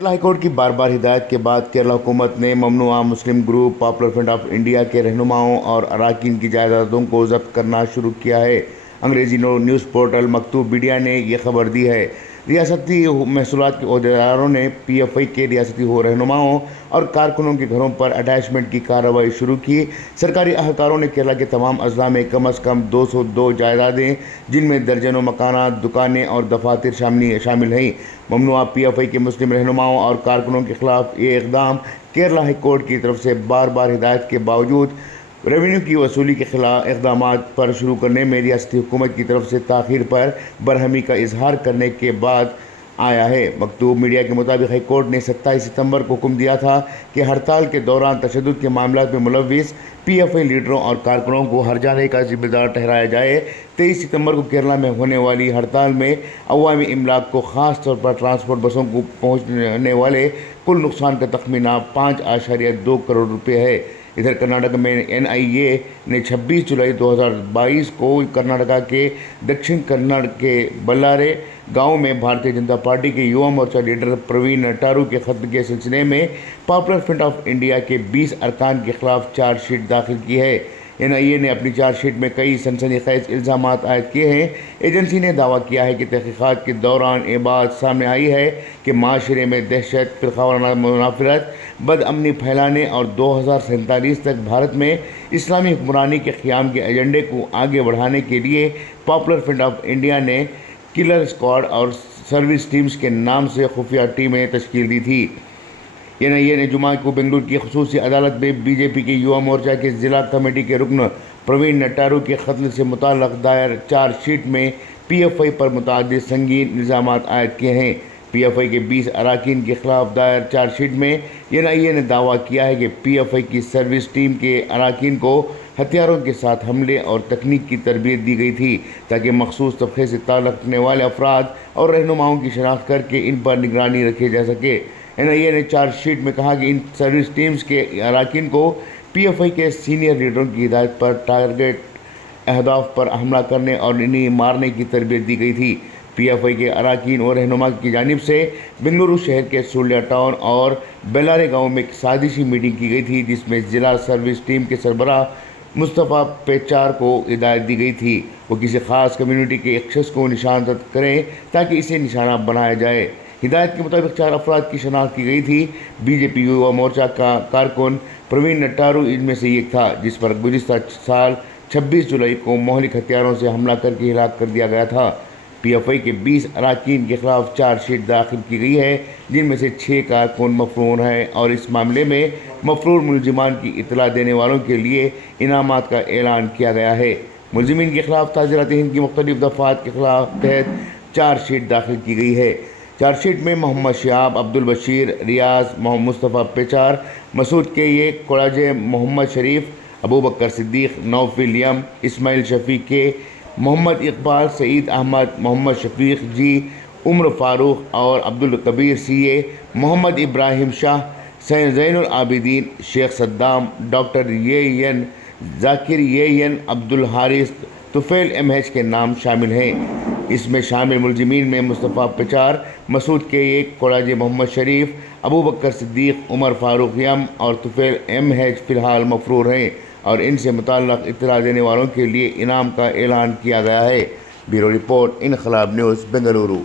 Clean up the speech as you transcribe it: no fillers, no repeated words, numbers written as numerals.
Kerala high court की बार बार हिदायत के बाद केरला हुकूमत ने ममनुआ मुस्लिम group Popular Front of India के रहनुमाओं और अरकान की जायदादों को जब्त करना शुरू किया है। अंग्रेजी न्यूज़ पोर्टल मकतूब मीडिया ने यह खबर दी है। रियासती महसूलात के अहदेदारों ने PFI के रियासती रहनुमाओं और कारकुनों के घरों पर अटैचमेंट की कार्रवाई शुरू की। सरकारी अहलकारों ने केरला के तमाम अजला में कम अज़ कम 202 जायदादें, जिनमें दर्जनों मकानात, दुकानें और दफातर शामिल हैं। ममनुआ PFI के मुस्लिम रहनुमाओं और कारकुनों के खिलाफ ये इक़दाम केरला हाई कोर्ट की तरफ से बार बार हिदायत के बावजूद रेवेन्यू की वसूली के खिलाफ इक़दाम पर शुरू करने में रियासती हुकूमत की तरफ से ताख़ीर पर बरहमी का इजहार करने के बाद आया है। मकतूब मीडिया के मुताबिक हाई कोर्ट ने 27 सितंबर को हुक्म दिया था कि हड़ताल के दौरान तशद्दुद के मामलों में मुलव्विस PFI लीडरों और कारकुनों को हर्जाने का जिम्मेदार ठहराया जाए। 23 सितंबर को केरला में होने वाली हड़ताल में अवामी इमलाक को ख़ास तौर पर ट्रांसपोर्ट बसों को पहुँचने वाले कुल नुकसान का तखमीना 5.2 करोड़ रुपये है। इधर कर्नाटक में NIA ने 26 जुलाई 2022 को कर्नाटका के दक्षिण कन्नड़ के बल्लारे गांव में भारतीय जनता पार्टी के युवा मोर्चा लीडर प्रवीण नटारू के खत्म के सिलसिले में पॉपुलर फ्रंट ऑफ इंडिया के 20 अरकान के खिलाफ चार्जशीट दाखिल की है। NIA ने अपनी चार्जशीट में कई सनसनीखेज इल्ज़ाम आयद किए हैं। एजेंसी ने दावा किया है कि तहकीक़ात के दौरान ये बात सामने आई है कि माशरे में दहशत, फ़िरक़ावाराना मुनाफरत, बदअमनी फैलाने और 2047 तक भारत में इस्लामी हुक्मरानी के क़याम के एजेंडे को आगे बढ़ाने के लिए पॉपुलर फ्रंट ऑफ इंडिया ने किलर स्क्वाड और सर्विस टीम्स के नाम से खुफिया टीमें तश्कील दी थी। NIA ने जुमा को बेंगलुरु की खसूसी अदालत में BJP के युवा मोर्चा के ज़िला कमेटी के रुकन प्रवीण नटारू के कत्ल से मुताल्लिक़ दायर चार्जशीट में PFI पर मुतअद्दिद संगीन इल्ज़ाम आयद किए हैं। PFI के 20 अरकान के खिलाफ दायर चार्जशीट में NIA ने दावा किया है कि PFI की सर्विस टीम के अरकान को हथियारों के साथ हमले और तकनीक की तरबियत दी गई थी ताकि मखसूस तबक़े से ताल्लुक़ रखने वाले अफराद और रहनुमाओं की शनाख्त करके इन पर निगरानी रखी जा सके। NIA ने चार्जशीट में कहा कि इन सर्विस टीम्स के अरकान को PFI के सीनियर लीडरों की हिदायत पर टारगेट अहदाफ पर हमला करने और इन्हें मारने की तरबियत दी गई थी। PFI के अरकान और रहनुमा की जानिब से बेंगलुरु शहर के सुल्या टाउन और बेलारे गांव में एक साजिशी मीटिंग की गई थी, जिसमें ज़िला सर्विस टीम के सरबराह मुस्तफ़ा पेचार को हिदायत दी गई थी वो किसी ख़ास कम्युनिटी के एक शख्स को निशानदद करें ताकि इसे निशाना बनाया जाए। हिदायत के मुताबिक 4 अफराद की शनाख्त की गई थी। BJP युवा मोर्चा का कारकुन प्रवीण नटारू इनमें से एक था, जिस पर गुज़िश्ता साल 26 जुलाई को मौलिक हथियारों से हमला करके हिलाक कर दिया गया था। PFI के 20 अरकान के खिलाफ चार्जशीट दाखिल की गई है, जिनमें से 6 कारकुन मफरूर हैं और इस मामले में मफरूर मुलजिमान की इतला देने वालों के लिए इनामात का ऐलान किया गया है। मुलजिमीन के खिलाफ ताज़ीरात हिंद की मुख्तलिफ दफ़ात के खिलाफ तहत चार्जशीट दाखिल की गई है। चार्जशीट में मोहम्मद शिहाब, अब्दुल बशीर, रियाज, मुस्तफ़ा पेचार, मसूद के कोड़ाजे, मोहम्मद शरीफ, अबू बकर सिद्दीक, नौफिल यम, इस्माइल शफीक के, मोहम्मद इकबाल, सईद अहमद, मोहम्मद शफीक जी, उम्र फारूक और Abdul Kabir CA, Mohammad Ibrahim Shah, Zainul Abidin, Sheikh Saddam, doctor YN Zakir, YN Abdul Haris, Tufail MH के नाम शामिल हैं। इसमें शामिल मुलजिमीन में मुस्तफ़ा पेचार, मसूद के कोड़ाजे, मोहम्मद शरीफ, अबू बकर सिद्दीक, उमर फारूक यम और तुफ़ैल MH फ़िलहाल मफरूर हैं और इनसे मुताल्लिक़ इत्तला देने वालों के लिए इनाम का ऐलान किया गया है। Bureau report, Inquilab News, Bengaluru.